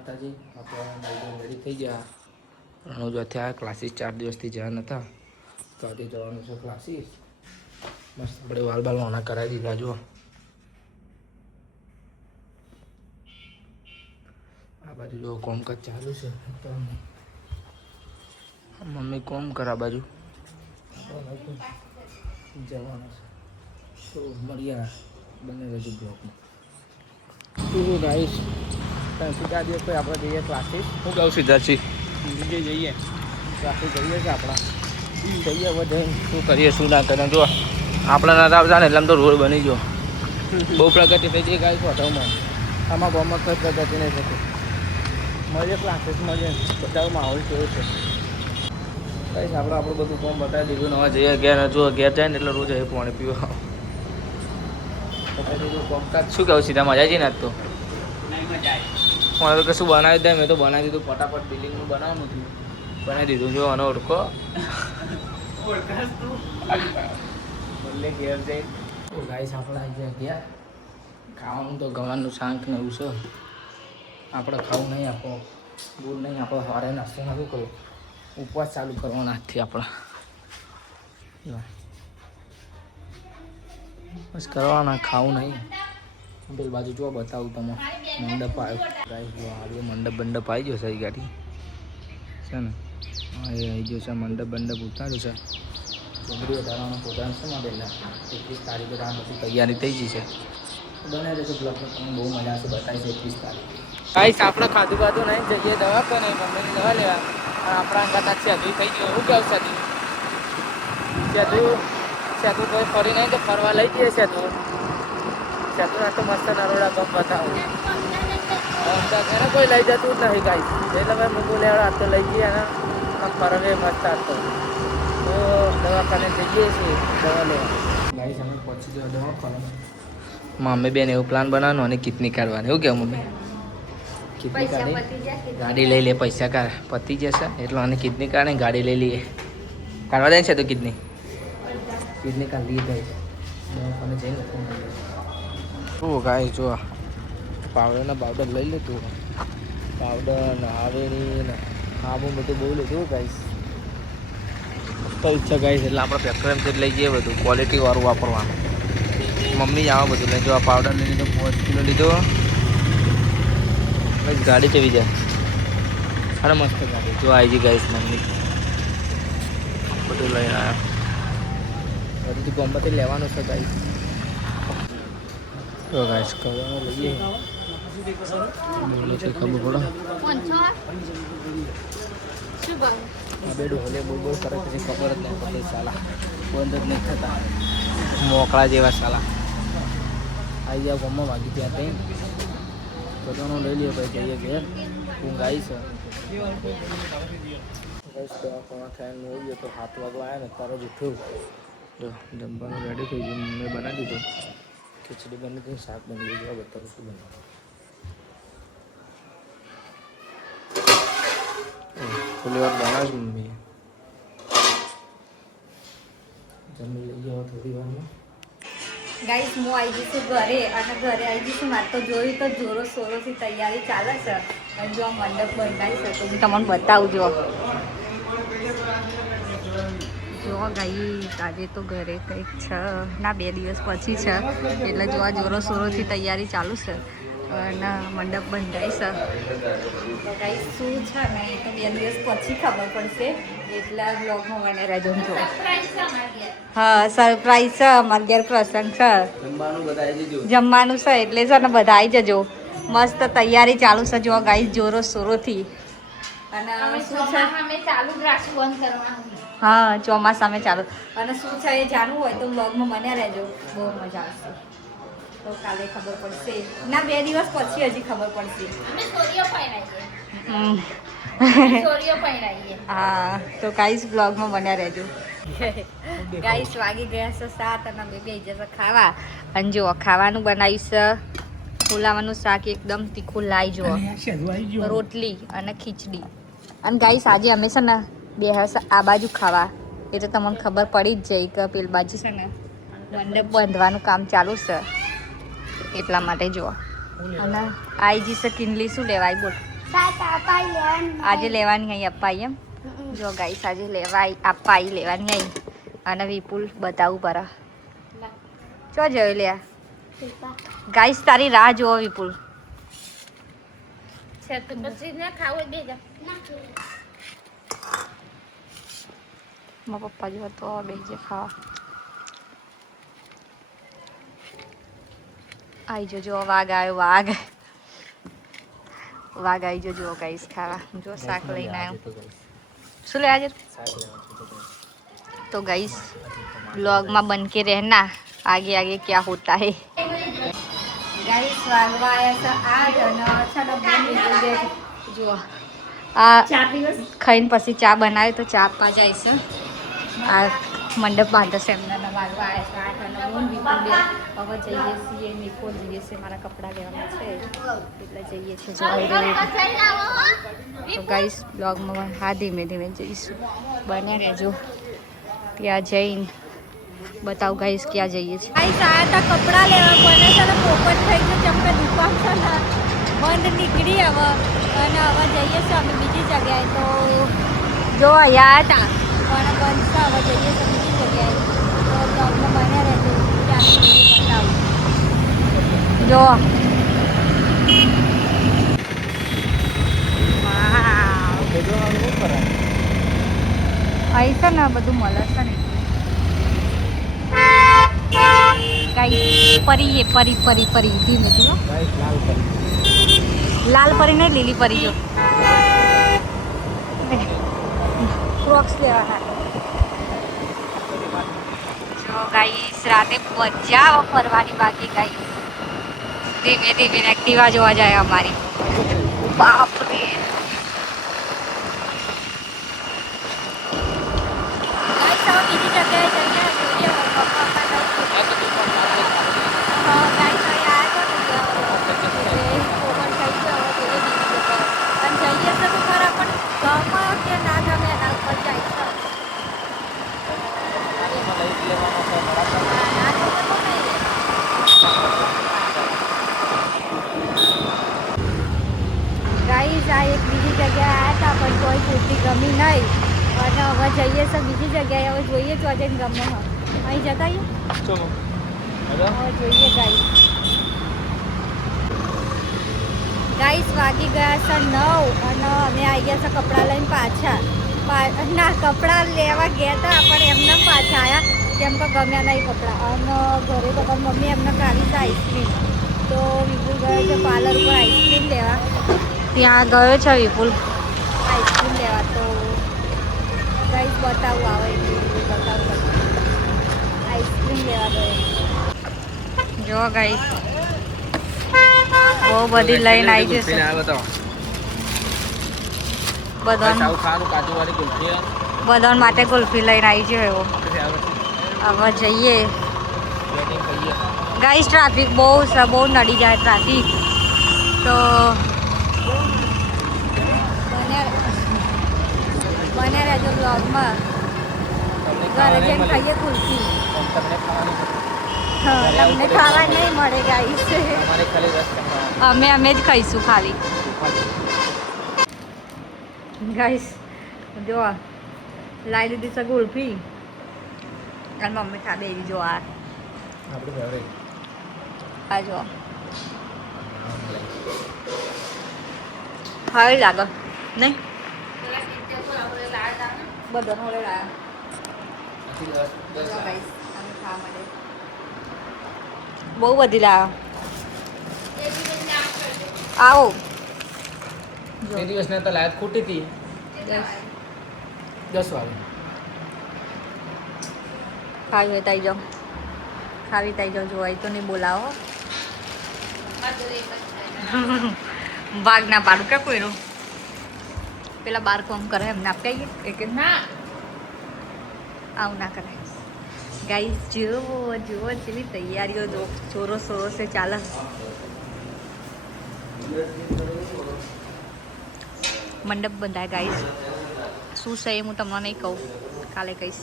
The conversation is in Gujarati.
માતાજી. આપણે રેડી થઈ ગયા. રણુજ થયા ક્લાસીસ 4 દિવસથી જયા નહોતા તો આજે જવાનું છે ક્લાસીસ. મસ્ત આપણે વાલ બાલ ઓના કરાવી દીધા. જુઓ આ બાજુ જો કોમકાજ ચાલુ છે. મમ્મી કોમ કરે આ બાજુ જવાનું છે તો મળ્યા બને રહેજો બ્લોગમાં. શું ગાઈશ સીધા દિવસ પછી આપણે જઈએ ક્લાસીસ. હું કહું સીધાથી જઈએ ક્લાસીસ જઈએ છે આપણા જઈએ હવે જઈને શું કરીએ શું ના કરીએ. જો આપણા ના આવતા ને એટલે આમ તો રોડ બની ગયો. બહુ પ્રગતિ થઈ ગઈ ગાઈશ હોટલમાં. આમાં ગામમાં કંઈ પ્રગતિ નહીં થતી. મળીએ ક્લાસીસ મળીએ બધા માહોલ કેવો છે કઈશ આપણું બધું કામ બતાવી દીધું. નવા જઈએ ઘેર જો ઘેર જાય ને એટલે રોજ એ પાણી પીવા બતાવી દીધું કોમકાજ. શું કહું સીધા મજા છે ને આજ તો મને તો કશું બનાવી દે. મેં તો બનાવી દીધું ફટાફટ. બિલ્ડિંગનું બનાવવાનું હતું બનાવી દીધું. જો આનો ઓળખો બોલે ઘેર જઈ ગાઈસ આપણે આવી ગયા ઘેર. ખાવાનું તો ગવાનું શાંત ને એવું છે. આપણે ખાવું નહીં આપો દૂર નહીં આપણો સવારે નાસ્તો શું કરવું ઉપવાસ ચાલુ કરવાના આજથી આપણા બસ કરવાના. ખાવું નહીં. પેલી બાજુ જો બતાવું તમે મંડપ આવ્યો ગાઈસ. જો આવ્યો મંડપ બંડપ આવી ગયો છે. ગાડી છે ને હા એ આવી ગયો છે. મંડપ બંડપ ઉતાર્યું છે. ડુંગળી વધારવાનો પ્રોગ્રામ છે માં પહેલાં 21 તારીખે આ બધી તૈયારી થઈ ગઈ છે. બને રહેશે બ્લોગમાં તમને બહુ મજા આવશે. બતાવીશ 21 તારીખે. ગાઈસ આપણે ખાધું બાધું નહીં જઈએ દવા તો નહીં મમ્મીની દવા લેવા અને આપણા અંગાત સેધું થઈ ગયું. એવું કેવું સેધું સેધું કોઈ ફરી નહીં તો ફરવા લઈ જઈએ સેધું ના તો મસ્ત નરોડા ગમ બતાવું એને કોઈ લઈ જતું જ નહીં ગાઈસ. એટલે મેં મૂકું લેવડા આ તો લઈ જઈએ અને ફરવે મસ્ત આવતો તો દવાખાને જઈએ છીએ દવા લેવા. ગાઈસ અમે પહોંચી જવા દવાખાને. મમ્મી બેન એવું પ્લાન બનાવવાનું અને કિતની કાઢવાની. એવું કેવું મમ્મી કિતની કાઢી ગાડી લઈ લે. પૈસા કાઢ પતી જશે એટલે અને કિતની કાઢે ગાડી લઈ લઈએ. કાઢવા જાય છે તો કિતની કાઢ લઈએ જાય છે દવાખાને જઈને. શું ગાઈસ જો પાવડરના પાવડર લઈ લીધું. પાવડર ને આવેરી ને આબું બધું બહુ લીધું ગાઈસ. ઈચ્છા ગાઈસ એટલે આપણે પેટ્રોલ લઈ જઈએ બધું ક્વોલિટીવાળું વાપરવાનું. મમ્મી જ આવા બધું લઈ જો આ પાવડર લઈ લીધો 5 કિલો લીધો. બસ ગાડી ચવી જાય અને મસ્ત ગાડી જો આવી ગઈ ગાઈસ. મમ્મી બધું લઈને આવ્યા. બધું ગમતથી લેવાનું છે ગાઈસ. તો ગાઈસ કરવાનું લઈએ બોલે છે ખબર પડો આ બેડું હલે બહુ બહુ કરે પછી ખબર જ નહીં પડતી. સાલા બંધ જ નહીં થતા મોકળા જેવા સાલા. આવી જાવ ગમમાં વાગી ત્યાં કંઈ બધાનું લઈ લઈએ ભાઈ જઈએ ઘેર. ઊંઘ આવી છે બસ દવાખાના થઈને હોઈએ તો 7 વાગવા આવ્યા ને તારે જ ઉઠ્યું. જો જમવાનું રેડી થઈ ગયું. મેં બનાવી દીધું. ખીચડી બની હતી શાક બની ગયું. બતાવું શું બનાવું. થોડી વાર બનાવીશ મમ્મી. જમી લઈ જાઓ થોડી વારમાં. ગાઈસ હું આવી જઈશું ઘરે અને ઘરે આવી જઈશું. મારે તો જોયું તો જોરો શોરોથી તૈયારી ચાલે છે અને જો મંડપ બંધાઈ છે તો હું તમને બતાવું. જો ગાઈસ આજે તો ઘરે કંઈક છે ના 2 દિવસ પછી છે એટલે જો આ જોરો શોરોથી તૈયારી ચાલુ છે અને મંડપ બંધાઈ છે. તો ગાઈસ શું છે ને એ તો 2 દિવસ પછી ખબર પડશે એટલા બ્લોગમાં મને રહેજો. જો હા સરપ્રાઈઝ છે. અમારે ઘેર પ્રસંગ છે જમવાનું છે એટલે છે ને બધા આવી જજો. મસ્ત તૈયારી ચાલુ છે જો ગાઈસ જોરો શોરોથી. અને શું છે હા ચોમાસામાં ચાલુ. અને શું છે એ જાણવું હોય તો બ્લોગમાં બન્યા રહેજો. બહુ મજા આવશે. તો કાલે ખબર પડશે ના 2 દિવસ પછી હજી ખબર પડશે. હા તો ગાઈસ બ્લોગમાં બન્યા રહેજો. ગાઈસ વાગી ગયા છે 7 અને અમે બે જશે ખાવા. અને જો ખાવાનું બનાવ્યું છે ફુલાવાનું શાક એકદમ તીખું લાઈ જો રોટલી અને ખીચડી. અને ગાઈસ આજે અમે છે ને બે આ બાજુ ખાવા એ તો તમને ખબર પડી જ જાય કે પેલી બાજુ છે ને મંડપ બાંધવાનું કામ ચાલુ છે એટલા માટે જો. અને આઈ જશે કિનલી શું લેવાય બોલ આજે લેવાની અહીં આપવા એમ જો ગાઈસ આજે લેવા આપવા આવી લેવાની અહીં અને વિપુલ બતાવું પર ચો જોઈ લે ગાઈસ તારી રાહ જોવો વિપુલ મારા પપ્પા જો તો બેસી ખાવા આવી જજો વાઘ આવ્યો વાઘ આવી જજો ગાઈસ ખાવા જો શાક લઈને આવ્યો શું લે આજે तो गाइस ब्लॉग में बन के रहना आगे आगे क्या होता है गाइस वागवा ऐसा आज चलो जो आ खाइन पसी चा बनावे तो चा पा जाए से आ मंडप बांधे से हमने वागवा ऐसा आज અને હું વિપુલ બે હવે જઈએ છીએ નિકોલ જઈએ છીએ મારા કપડા લેવાના છે એટલે જઈએ છીએ તો ગાઈસ બ્લોગ માં હા ધીમે ધીમે જઈશું બને રહેજો ત્યાં જઈને બતાવ ગાઈસ ક્યાં જઈએ છીએ ગાઈસ આયા તા કપડા લેવા કોને સર પોપટ થઈ ગયો ચમકે દુકાન છે ને બંધ નીકળી હવે અને હવે જઈએ છીએ અમે બીજી જગ્યાએ તો જો આયા હતા પણ બંધ છે હવે જઈએ છીએ બીજી જગ્યાએ તો બ્લોગમાં બને રહેજો ત્યાં બતાવું જો અહીં છે ને બધું મળે છે ને કઈ પરી પરી પરી પરી ધીમે ધીમે લાલ પરી ને લીલી પરી જો ક્રોક્સ લેવાના જો ગાઈસ રાતે મજા ફરવાની બાકી ગાઈસ ધીમે ધીમે એક્ટિવા જોવા જાય અમારી બાપ રે બીજી જગ્યાએ જઈને ગાઈસ આ એક બીજી જગ્યાએ આવ્યા હતા પણ કોઈ કુર્તી ગમી નહીં અને હવે જઈએ તો બીજી જગ્યાએ હવે જોઈએ તો આજે ગમે અહીં જતા હવે જોઈએ ગાઈસ વાગી ગયા છે 9 અને અમે આવી ગયા છે કપડાં લઈને પાછા ના કપડાં લેવા ગયા હતા પણ એમને પાછા આવ્યા કેમ કે ગમ્યા નહીં કપડાં અને ઘરે તો મમ્મી એમને કાઢી છે આઈસ્ક્રીમ તો વિપુલ ગયો છે પાર્લર ઉપર આઈસ્ક્રીમ લેવા ત્યાં ગયો છે વિપુલ આઈસ્ક્રીમ લેવા તો ગાઈસ બતાવું આવે બતાવું આઈસ્ક્રીમ લેવા ગયો જો ગાઈસ બહુ બધી લઈને આવી જશે બધાન માટે કુલ્ફી લઈને આવી છે એવો હવે જઈએ ગાઈસ ટ્રાફિક બહુ છે બહુ નડી જાય ટ્રાફિક તો બને રહેજો બ્લોગમાં ઘરે જઈને ખાઈએ કુલ્ફી હા તમને ખાવા નહીં મળે ગાઈસ અમે જ ખાઈશું ખાલી ગાઈસ જો લાવી લીધી છે કુલ્ફી અને મમ્મી ખાધે એવી જો આ જો હારી લાગે નહીં બધો હોળે લાવ્યા બહુ બધી લાવ્યા આવો તે દિવસને તો લાયક ખૂટી હતી 10 વાગે ખાવી હોય તાઈ જાઓ ખાવી તાઈ જાઓ જોવાય તો નહીં બોલાવો ભાગ ના પાડું કે કોઈનું પેલા બાર કોમ કરે એમને આપી આવીએ એક ના આવું ના કરાય ગાઈસ જુઓ જુઓ ચેલી તૈયારીઓ જો ચોરો સોરો સે ચાલે મંડપ બંધાય ગાઈસ શું છે એ હું તમને નહીં કહું કાલે કહીશ